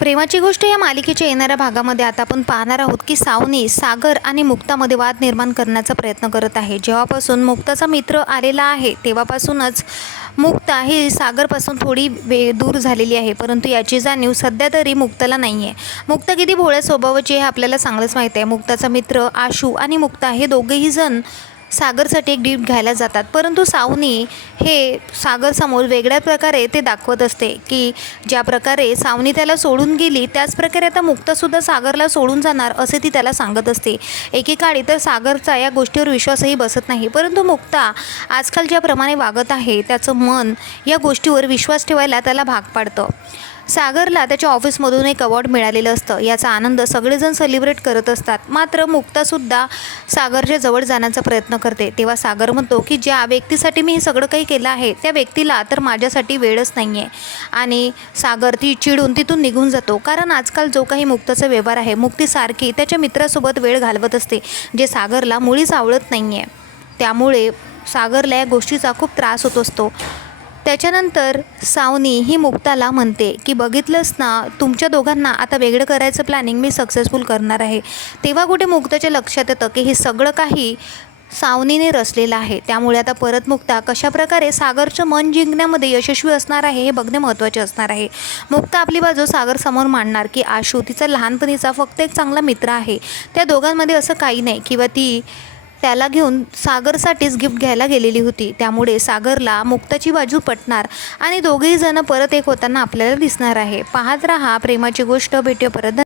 प्रेमाची गोष्ट या मालिकेच्या येणाऱ्या भागामध्ये आता आपण पाहणार आहोत की सावनी सागर आणि मुक्तामध्ये वाद निर्माण करण्याचा प्रयत्न करत आहे. जेव्हापासून मुक्ताचा मित्र आलेला आहे तेव्हापासूनच मुक्ता ही सागरपासून थोडी वे दूर झालेली आहे परंतु याची जाणीव सध्या तरी मुक्ताला नाही आहे मुक्ता किती भोळ्या स्वभावाची हे आपल्याला चांगलंच माहीत आहे. मुक्ताचा मित्र आशू आणि मुक्ता हे दोघेही जण सागरसाठी एक गिफ्ट घ्यायला जातात. परंतु सावनी हे सागरसमोर वेगळ्या प्रकारे ते दाखवत असते की ज्या प्रकारे सावनी त्याला सोडून गेली त्याच प्रकारे आता मुक्तासुद्धा सागरला सोडून जाणार असे ती त्याला सांगत असते. एकेकाळी तर सागरचा या गोष्टीवर विश्वासही बसत नाही. परंतु मुक्ता आजकाल ज्याप्रमाणे वागत आहे त्याचं मन या गोष्टीवर विश्वास ठेवायला त्याला भाग पाडतं. सागरला त्याच्या ऑफिसमधून एक अवॉर्ड मिळालेलं असतं. याचा आनंद सगळेजण सेलिब्रेट करत असतात. मात्र मुक्तासुद्धा सागरच्या जवळ जाण्याचा प्रयत्न करते. तेव्हा सागर म्हणतो की ज्या व्यक्तीसाठी मी हे सगळं काही केलं आहे त्या व्यक्तीला तर माझ्यासाठी वेळच नाही आहे आणि सागर ती चिडून तिथून निघून जातो. कारण आजकाल जो काही मुक्ताचा व्यवहार आहे मुक्ती सारखी त्याच्या मित्रासोबत वेळ घालवत असते जे सागरला मुळीच आवडत नाही आहे त्यामुळे सागरला या गोष्टीचा खूप त्रास होत असतो. त्याच्यानंतर सावनी ही मुक्ताला म्हणते की बघितलंच ना तुमच्या दोघांना आता वेगळं करायचं प्लॅनिंग मी सक्सेसफुल करणार आहे. तेव्हा कुठे मुक्ताच्या लक्षात येतं की हे सगळं काही सावनीने रचलेलं आहे. त्यामुळे आता परत मुक्ता कशाप्रकारे सागरचं मन जिंकण्यामध्ये यशस्वी असणार आहे हे बघणे महत्त्वाचे असणार आहे. मुक्ता आपली बाजू सागर समोर मांडणार की आशू तिचा लहानपणीचा फक्त एक चांगला मित्र आहे. त्या दोघांमध्ये असं काही नाही. किंवा ती त्याला घेऊन सागरसाठीच गिफ्ट घ्यायला गेलेली होती. त्यामुळे सागरला मुक्ताची बाजू पटणार आणि दोघेही जण परत एक होताना आपल्याला दिसणार आहे. पाहत राहा प्रेमाची गोष्ट. भेटूया परत.